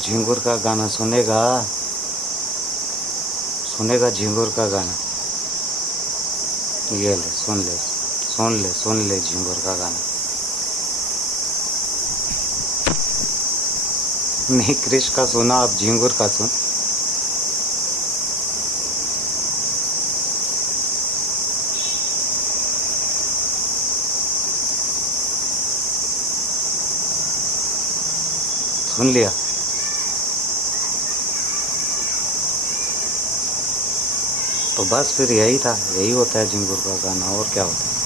झिंगुर का गाना सुनेगा? सुनेगा झिंगुर का गाना? ये ले, सुन ले, सुन ले, सुन ले झिंगुर का गाना। नहीं, क्रिश का सुना, अब झिंगुर का सुन। सुन लिया? तो बस फिर यही था, यही होता है झिंगुर का गाना, और क्या होता है।